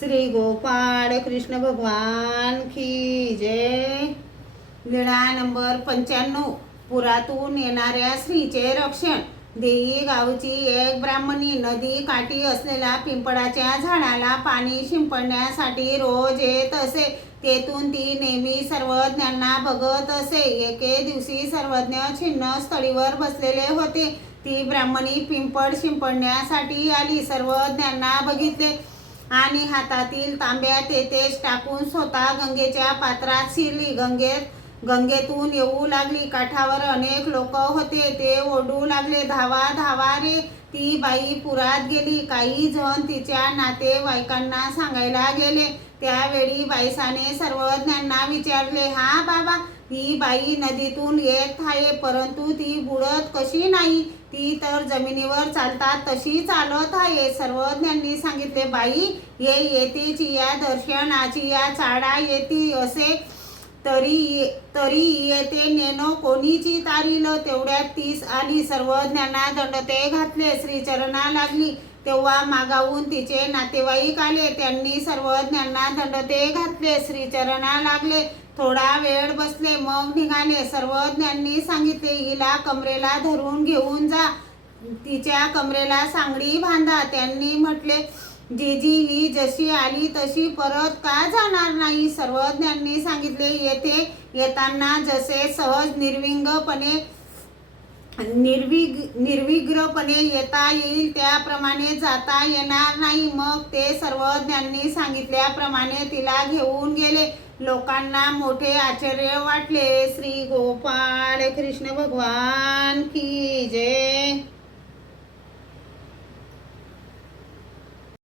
श्री गोपाळ कृष्ण भगवान की जय। विडा नंबर 95। पुरातून येणाऱ्या स्त्रीचे रक्षण। देई गावची एक ब्राह्मणी नदी काठी असलेल्या पिंपळाच्या झाडाला पाणी शिंपडण्यासाठी रोज येत असे। तेथून ती नेहमी सर्वज्ञांना बघत असे। एके दिवशी सर्वज्ञ छिन्न स्थळीवर बसलेले होते। ती ब्राह्मणी पिंपळ शिंपडण्यासाठी आली। सर्वज्ञांना बघितले आणि हातातील तांब्या तेथेच टाकून स्वतः गंगेच्या पात्रात शिरली। गंगेतून येऊ लागली। काठावर अनेक लोक होते, ते ओरडू लागले, धावा धावा रे। ती बाई पुरात गेली। काही जण तिच्या नातेवाईकांना सांगायला गेले। त्यावेळी बाईसाने सर्वज्ञांना विचारले, हा बाबा, ही बाई नदीतून येत आहे, परंतु ती बुडत कशी नाही? ती तर जमिनीवर चालतात तशी चालत आहे। सर्वज्ञांनी सांगितले, बाई, ये येतेच, या दर्शनाची या चाडा येते असे तरी येते नेनो कोणीची तारील। तेवढ्यात तीच आली। सर्वज्ञांना दंडते घातले, श्रीचरणा लागली। तेव्हा मागाहून तिचे नातेवाईक आले। त्यांनी सर्वज्ञांना दंडते घातले, श्रीचरणा लागले। थोडा वेळ बसले, मग निघाले। सर्वज्ञांनी सांगितले, हिला कमरेला धरून घेऊन जा, तिच्या कमरेला सांगडी बांधा। त्यांनी म्हटले, जीजी, ही जशी आली तशी परत का जाणार नाही? सर्वज्ञांनी सांगितले, येथे येताना जसे सहज निर्विघ्नपणे येता येईल त्याप्रमाणे जाता येणार नाही। मग ते सर्वज्ञांनी सांगितल्याप्रमाणे तिला घेऊन गेले। लोकांना मोठे आश्चर्य वाटले। श्री गोपाळ कृष्ण भगवान की जय।